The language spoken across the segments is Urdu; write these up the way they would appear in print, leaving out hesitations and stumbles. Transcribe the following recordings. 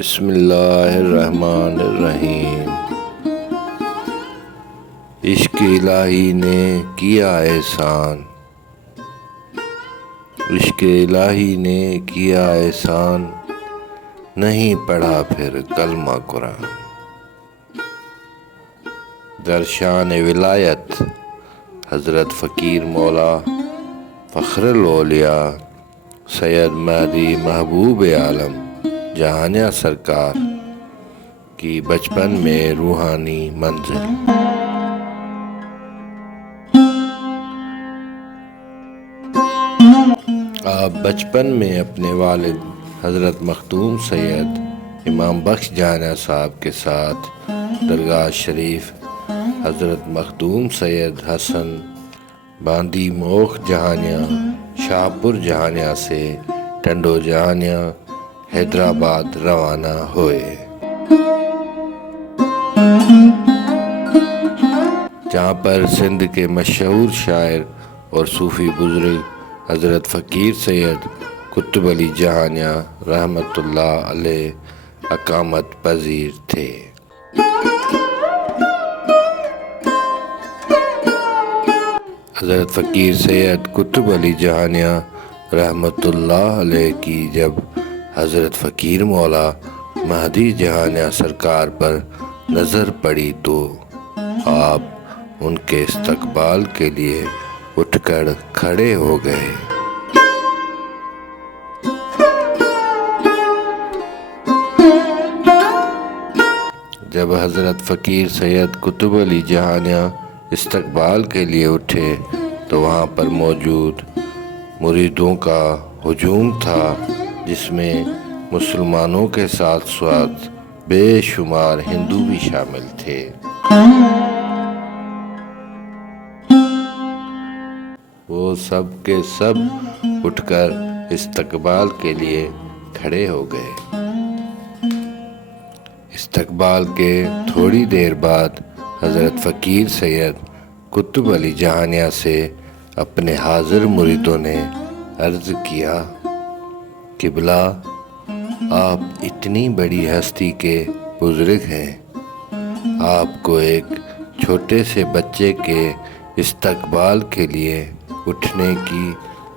بسم اللہ الرحمن الرحیم۔ عشق الہی نے کیا احسان، عشق الہی نے کیا احسان، نہیں پڑھا پھر کلمہ قرآن۔ در شان ولایت حضرت فقیر مولا فخر الاولیاء سید مہدی محبوب عالم جہانیہ سرکار کی بچپن میں روحانی منزل۔ آپ بچپن میں اپنے والد حضرت مختوم سید امام بخش جہانیہ صاحب کے ساتھ درگاہ شریف حضرت مختوم سید حسن باندی موخ جہانیہ شاہپور جہانیہ سے ٹنڈو جہانیہ حیدرآباد روانہ ہوئے، جہاں پر سندھ کے مشہور شاعر اور صوفی بزرگ حضرت فقیر سید قطب علی جہانیہ رحمۃ اللہ علیہ اقامت پذیر تھے۔ حضرت فقیر سید قطب علی جہانیہ رحمۃ اللہ علیہ کی جب حضرت فقیر مولا مہدی جہانیہ سرکار پر نظر پڑی تو آپ ان کے استقبال کے لیے اٹھ کر کھڑے ہو گئے۔ جب حضرت فقیر سید قطب علی جہانیہ استقبال کے لیے اٹھے تو وہاں پر موجود مریدوں کا ہجوم تھا، جس میں مسلمانوں کے ساتھ ساتھ بے شمار ہندو بھی شامل تھے۔ وہ سب کے سب اٹھ کر استقبال کے لیے کھڑے ہو گئے۔ استقبال کے تھوڑی دیر بعد حضرت فقیر سید قطب علی جہانیہ سے اپنے حاضر مریدوں نے عرض کیا، قبلہ آپ اتنی بڑی ہستی کے بزرگ ہیں، آپ کو ایک چھوٹے سے بچے کے استقبال کے لیے اٹھنے کی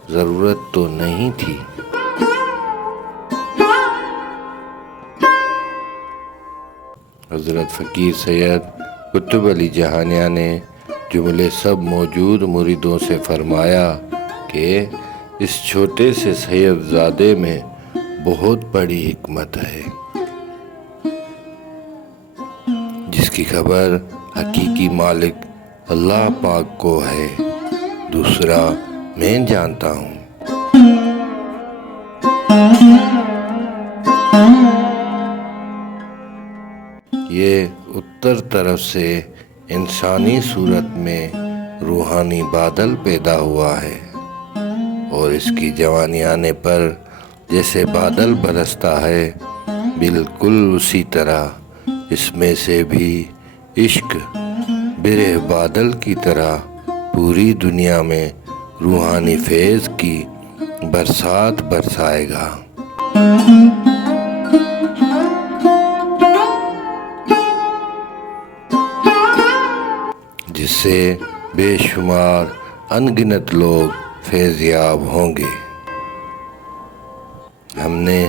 ضرورت تو نہیں تھی۔ حضرت فقیر سید قطب علی جہانیہ نے جملے سب موجود مریدوں سے فرمایا کہ اس چھوٹے سے سید زادے میں بہت بڑی حکمت ہے، جس کی خبر حقیقی مالک اللہ پاک کو ہے، دوسرا میں جانتا ہوں۔ یہ اتر طرف سے انسانی صورت میں روحانی بادل پیدا ہوا ہے، اور اس کی جوانی آنے پر جیسے بادل برستا ہے، بالکل اسی طرح اس میں سے بھی عشق برہ بادل کی طرح پوری دنیا میں روحانی فیض کی برسات برسائے گا۔ جس سے بے شمار انگنت لوگ فیض یاب ہوں گے۔ ہم نے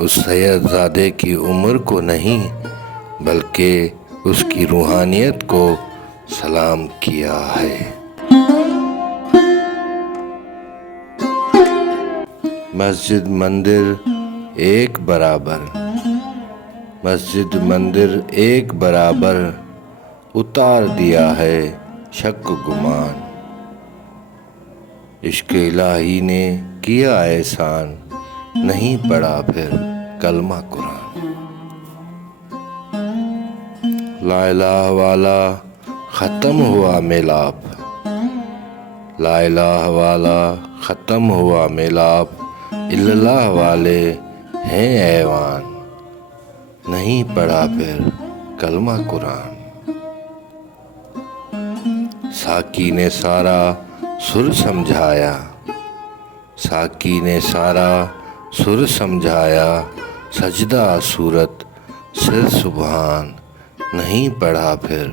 اس سید زادے کی عمر کو نہیں بلکہ اس کی روحانیت کو سلام کیا ہے۔ مسجد مندر ایک برابر، مسجد مندر ایک برابر، اتار دیا ہے شک گمان۔ عشق الہی نے کیا احسان، نہیں پڑھا پھر کلمہ قرآن۔ لا الہ والا ختم ہوا میلاپ، لا الہ والا ختم ہوا میلاپ، اللہ والے ہیں ایوان، نہیں پڑھا پھر کلمہ قرآن۔ ساقی نے سارا سر سمجھایا، ساقی نے سارا سر سمجھایا، سجدہ صورت سر سبحان، نہیں پڑھا پھر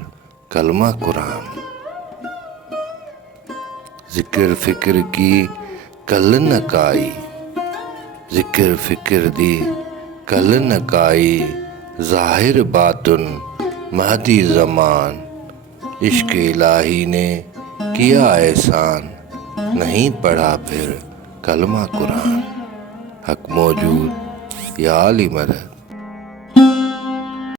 کلمہ قرآن۔ ذکر فکر کی کل نہ کائی، ذکر فکر دی کل نہ کائی، ظاہر باطن مہدی زمان، عشق الہی نے کیا احسان، نہیں پڑھا پھر کلمہ قرآن۔ حق موجود یا علی مدد۔